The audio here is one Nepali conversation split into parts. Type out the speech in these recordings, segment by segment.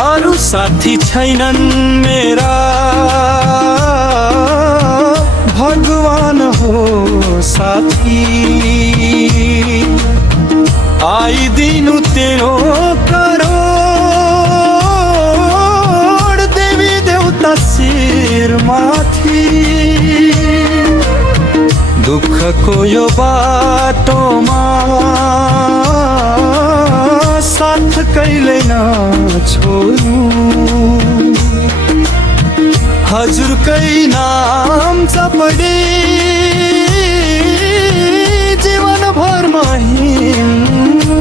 अरू साथी छैनन् मेरा, भगवान हो साथी। आइदिनु तेरो करोड, देवी देवता शिरमाथि। दुःखको यो बाटोमा साथ कहिले नछोड्नु, हजुरकै नाम जपडी जीवनभर हिँड्नु।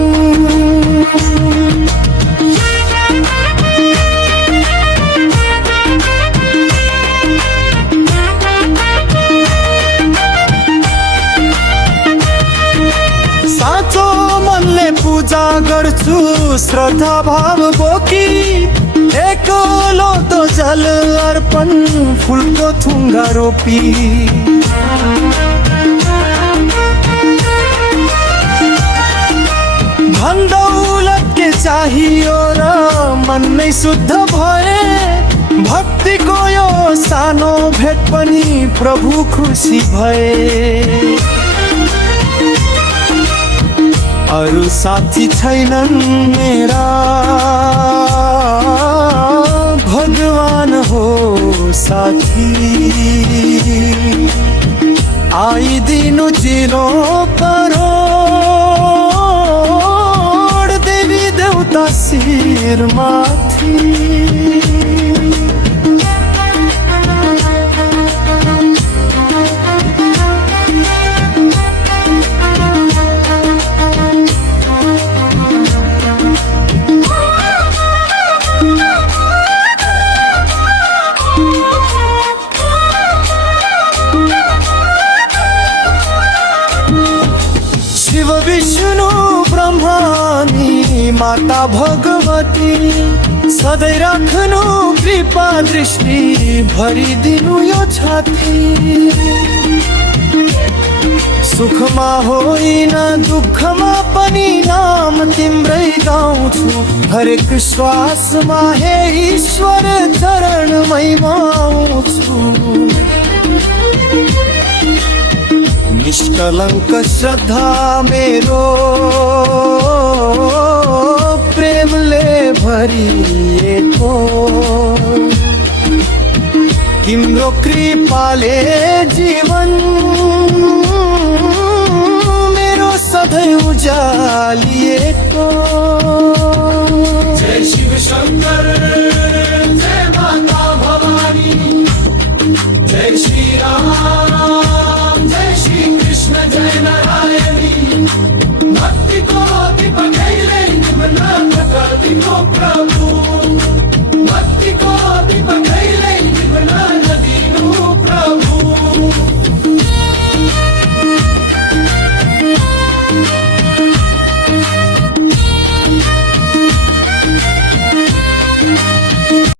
साँचो मनले पूजा गर्छु श्रद्धा भाव बोकी, एकलो तो जल अर्पण फुलको थुङ्गा रोपी। धन दौलत के चाहियो र मन नै शुद्ध भए, भक्तिको यो सानो भेट पनि प्रभु खुसी भए। अरू साथी छैनन् मेरा, भगवान हो साथी। आइदिनु जिरो करोड, देवी देवता शिरमाथि। शिव विष्णु ब्रह्मानी माता भगवती, सधैँ राख्नु कृपा दृष्टि भरिदिनु यो छाती। सुखमा होइन दुःखमा पनि नाम तिम्रै गाउँछु, हरेक श्वासमा हे ईश्वर चरणमै आउँछु। निष्कलङ्क श्रद्धा मेरो प्रेमले भरिएको, तिम्रो कृपाले जीवन मेरो सधैँ उज्यालिएको। जय शिव शंकर।